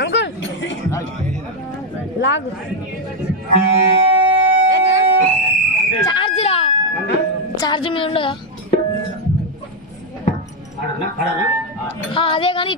Uncle లాగు charge రా charge మీద ఉండదా అదే కానీ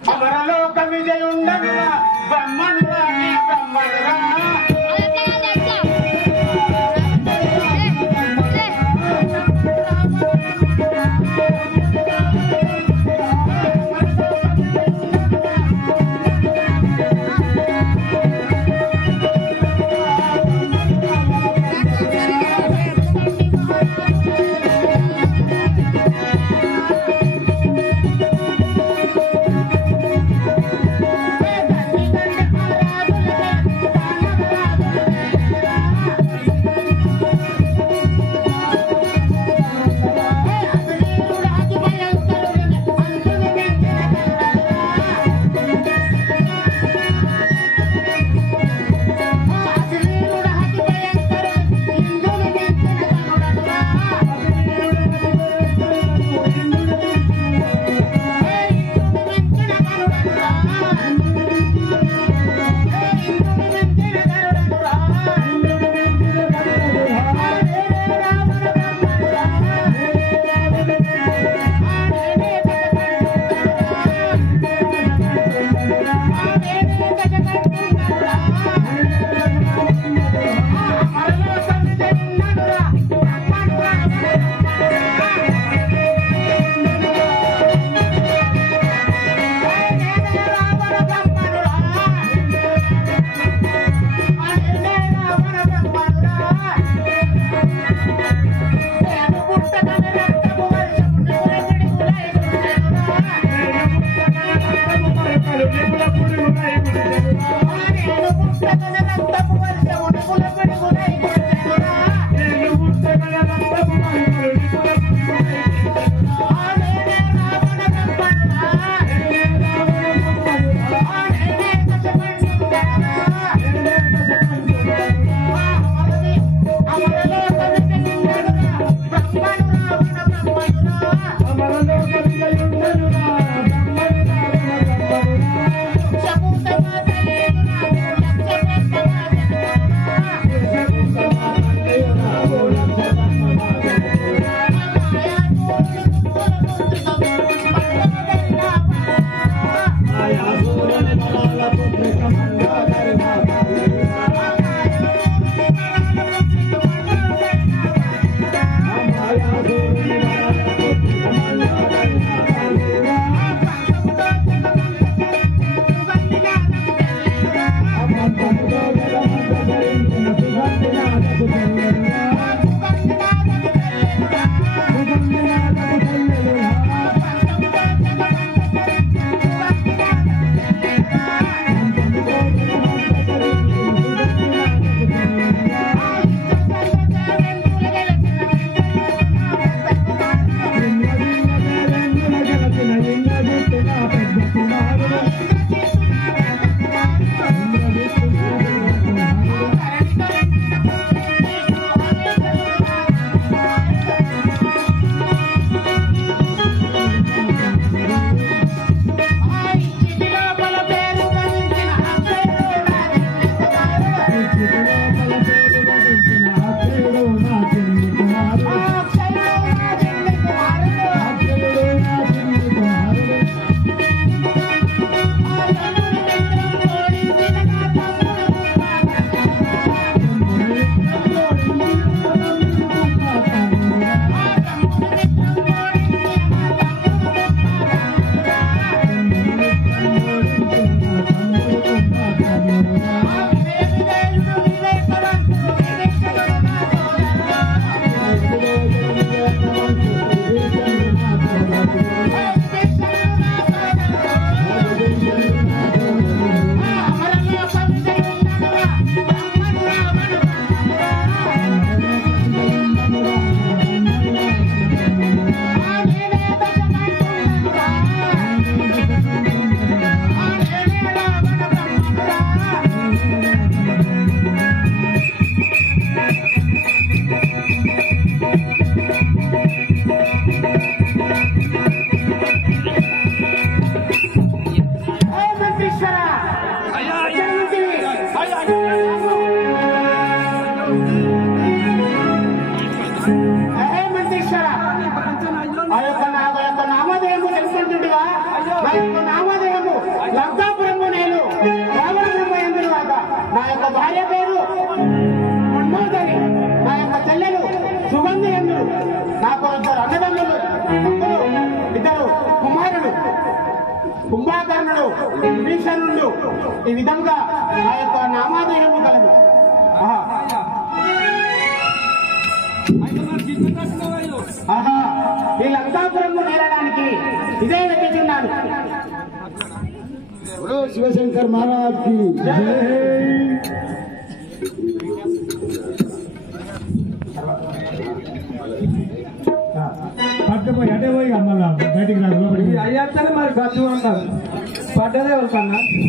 మంత్రీశ్వర మంత్రీశ్వర ఆ యొక్క నామధేయము తెలుసుకుంటుండగా నా యొక్క నామధేయము లంకాపురము నేను రావణ బ్రహ్మయందులు కాక నా యొక్క భార్య పేరు మన్మోదరి నా యొక్క చెల్లెలు సుగంధి ఎందులు నాకు ఇద్దరు అన్నదమ్ములు ఇద్దరు కుమారుడు కుంభకర్ణుడు విభీషణుడు ఈ విధంగా ఆ యొక్క నామధేయము కలదు. ఆహా ఈ లంకాపురం నేరడానికి ఇదే వెతుకున్నాను. శివశంకర్ మహారాజ్ కి పట్టుపోయి అటే పోయి మళ్ళా బయటికి రాదు. అయ్యాక మరి గచ్చు ఉంటారు పడ్డదే కన్నా